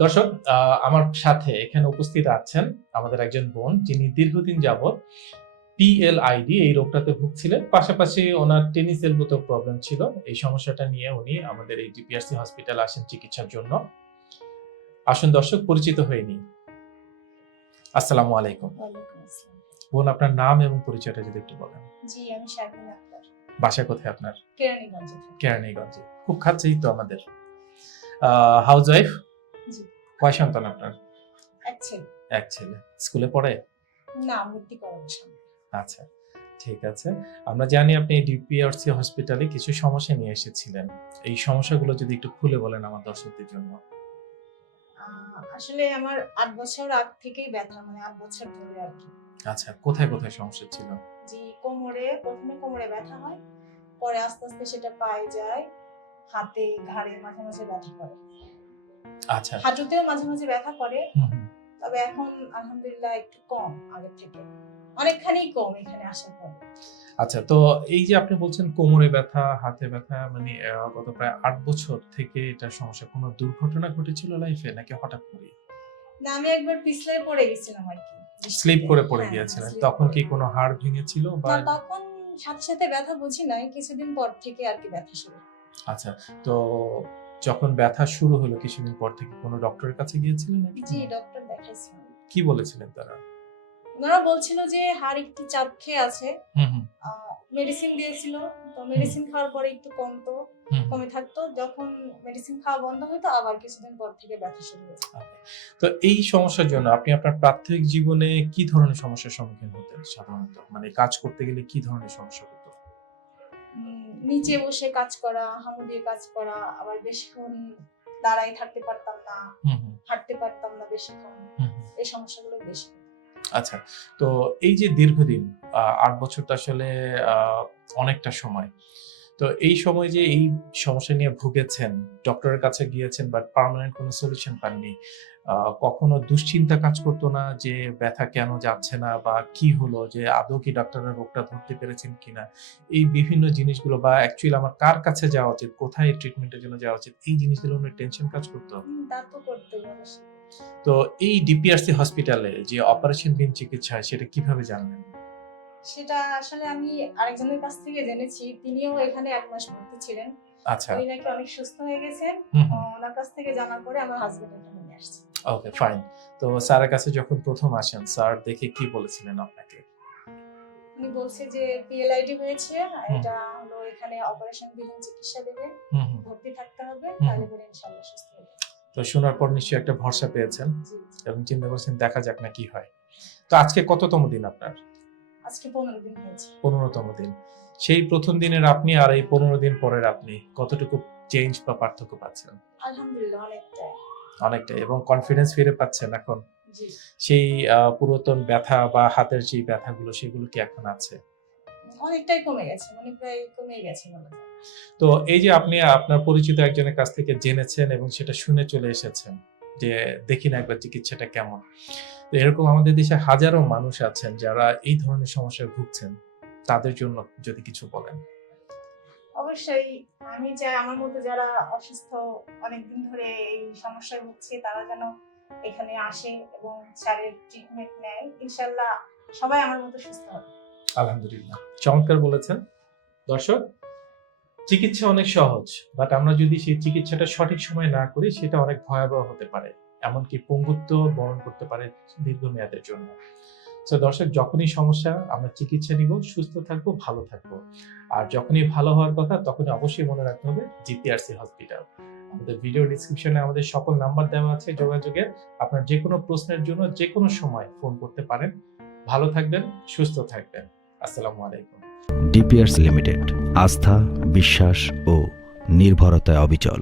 দর্শক আমার সাথে এখানে উপস্থিত আছেন আমাদের একজন বোন যিনি দীর্ঘদিন যাবৎ পিএলআইডি এই রোগটাতে ভুগছিলেন। পাশাপাশি ওনার টেনিস এলবোতে প্রবলেম ছিল। এই সমস্যাটা নিয়ে উনি আমাদের এই ডিপিআরসি হসপিটালে আসেন চিকিৎসার জন্য। আসুন দর্শক পরিচিত হয়নি আসসালামু আলাইকুম। বোন আপনার নাম এবং পরিচয়টা যদি একটু বলেন। জি আমি শারমিন আক্তার। বাসা কোথায় আপনার? কেরানীগঞ্জে কেরানীগঞ্জে। খুব খাচ্ছেই তো আমাদের। House wife. কয় সন্তান আপনার? এক ছেলে। এক ছেলে। স্কুলে পড়ে? না ভর্তি করার সামনে আচ্ছা ঠিক আছে। আমরা জানি আপনি ডিপিআরসি হসপিটালে কিছু সমস্যা নিয়ে এসেছিলেন। এই সমস্যাগুলো যদি একটু খুলে বলেন আমার দর্শকদের জন্য। আসলে আমার আট বছর আগ থেকেই ব্যথা মানে আট বছর ধরে আর কি। আচ্ছা কোথায় কোথায় সমস্যা ছিল? যে কোমরে প্রথমে কোমরে ব্যথা হয় পরে আস্তে আস্তে সেটা পায়ে যায় হাতে ঘাড়ে মাঝে মাঝে ব্যথা করে। আচ্ছা। হাঁটুতেও মাঝে মাঝে ব্যথা করে। তবে এখন আলহামদুলিল্লাহ একটু কম আগের থেকে। অনেকখানি কম এখানে আসার পর। আচ্ছা তো এই যে আপনি বলছেন কোমরে ব্যথা হাতে ব্যথা মানে গত প্রায় আট বছর থেকে এটা সমস্যা কোনো দুর্ঘটনা ঘটেছিল লাইফে নাকি হঠাৎ করে না আমি একবার পিছলে পড়ে গেছিলাম আর কি। স্লিপ করে পড়ে হ্যাঁ, গিয়েছিলেন। তখন কি কোনো হাড় ভেঙেছিল বা তখন সাথে সাথে ব্যথা বুঝি নাই কিছুদিন পর থেকে আর কি ব্যথা শুরু। আচ্ছা তো যখন ব্যথা শুরু হলো কিছুদিন পর থেকে কোনো ডক্টরের কাছে গিয়েছিলেন জি ডক্টর দেখাইছিলাম কি বলেছিলেন তারা? ওনারা বলছিল যে হাড় একটু চাপ খেয়ে আছে মেডিসিন দিয়েছিল। তো মেডিসিন খাওয়ার পরে একটু কমতো। কমে থাকতো। যখন মেডিসিন খাওয়া বন্ধ হতো আবার কিছুদিন পর থেকে ব্যথা শুরু হয়েছে। তো এই সমস্যার জন্য আপনি আপনার প্রাথমিক জীবনে কি ধরনের সমস্যার সম্মুখীন হতেন সাধারণত? মানে কাজ করতে গেলে কি ধরনের সমস্যা নিচে বসে কাজ করা হামু দিয়ে কাজ করা আবার বেশিক্ষণ দাঁড়াই থাকতে পারতাম না হাঁটতে পারতাম না বেশিক্ষণ। এই সমস্যাগুলো বেশি। আচ্ছা তো এই যে দীর্ঘদিন আহ, আট বছর তো আসলে আহ, অনেকটা সময়। তো এই সময় যে এই সমস্যা নিয়ে ভুগেছেন ডক্টরের কাছে গিয়েছেন বাট পার্মানেন্ট কোনো সলিউশন পাননি কখনো দুশ্চিন্তা কাজ করতো না যে ব্যথা কেন যাচ্ছে না বা কি হলো যে আদৌ কি ডাক্তাররা রোগটা ধরতে পেরেছেন কিনা? এই বিভিন্ন জিনিসগুলো বা অ্যাকচুয়ালি আমার কার কাছে যাওয়া উচিত কোথায় ট্রিটমেন্টের জন্য যাওয়া উচিত এই জিনিসগুলো নিয়ে টেনশন কাজ করতো? তো এই ডিপিআরসি হসপিটালে যে অপারেশন বিন চিকিৎসা সেটা কীভাবে জানলেন? সেটা আসলে আমি আরেকজনের কাছ থেকে জেনেছি। তিনিও এখানে এক মাস ভর্তি ছিলেন। আচ্ছা। উনি নাকি অনেক সুস্থ হয়ে গেছেন। ওনার কাছ থেকে জানার পরে আমার হাজবেন্ড এখানে নিয়ে আসছে। ওকে ফাইন তো স্যারের কাছে যখন প্রথম আসেন স্যার দেখে কি বলেছিলেন আপনাকে? উনি বলছে যে পিএলআইডি হয়েছে এটা হলো এখানে অপারেশন বিহীন চিকিৎসা দেবে। ভর্তি থাকতে হবে তাহলে করে ইনশাআল্লাহ সুস্থ হবে তো শোনার পর নিশ্চয়ই একটা ভরসা পেয়েছেন। এবং চিন্তা করছেন দেখা যাক না কি হয়। তো আজকে কততম দিন আপনার? আজকে পনেরো দিন হয়েছে। পনেরোতম দিন। সেই প্রথম দিনের আপনি আর এই পনেরো দিন পরের আপনি কতটুকু চেঞ্জ বা পার্থক্য পাচ্ছেন? আলহামদুলিল্লাহ অনেকটাই। অনেকটাই এবং কনফিডেন্স ফিরে পাচ্ছেন এখন? সেই পুরাতন ব্যথা বা হাতের যে ব্যথাগুলো সেগুলো কি এখন আছে? অনেকটাই কমে গেছে মানে প্রায় কমে গেছে বলা যায়। তো এই যে আপনি আপনার পরিচিত একজনের কাছ থেকে জেনেছেন এবং সেটা শুনে চলে এসেছেন যে দেখি না একবার চিকিৎসাটা কেমন। তো এরকম আমাদের দেশে হাজারো মানুষ আছেন যারা এই ধরনের সমস্যায় ভুগছেন। তাদের জন্য যদি কিছু বলেন। অবশ্যই আমি চাই আমার মতো যারা অসুস্থ অনেকদিন ধরে এই সমস্যায় ভুগছে তারা যেন এখানে আসে এবং স্যারের ট্রিটমেন্ট নেয়। ইনশাল্লাহ সবাই আমার মতো সুস্থ হবে। আলহামদুলিল্লাহ। চমৎকার বলেছেন। দর্শক চিকিৎসা অনেক সহজ বাট আমরা যদি সেই চিকিৎসাটা সঠিক সময় না করি সেটা অনেক ভয়াবহ হতে পারে। এমনকি পঙ্গুত্ব বরণ করতে পারে দীর্ঘমেয়াদের জন্য। তো দর্শক, যখনই সমস্যা, আমরা চিকিৎসা নিব, সুস্থ থাকব, ভালো থাকব। আর যখনই ভালো হওয়ার কথা, তখনই অবশ্যই মনে রাখতে হবে জিপিআরসি হসপিটাল। আমাদের ভিডিও ডিসক্রিপশনে আমাদের সকল নাম্বার দেওয়া আছে যোগাযোগের। আপনার যে কোনো প্রশ্নের জন্য যে কোনো সময় ফোন করতে পারেন। ভালো থাকবেন, সুস্থ থাকবেন। আসসালামু আলাইকুম। ডিপিআরস লিমিটেড, আস্থা, বিশ্বাস ও নির্ভরতায় অবিচল।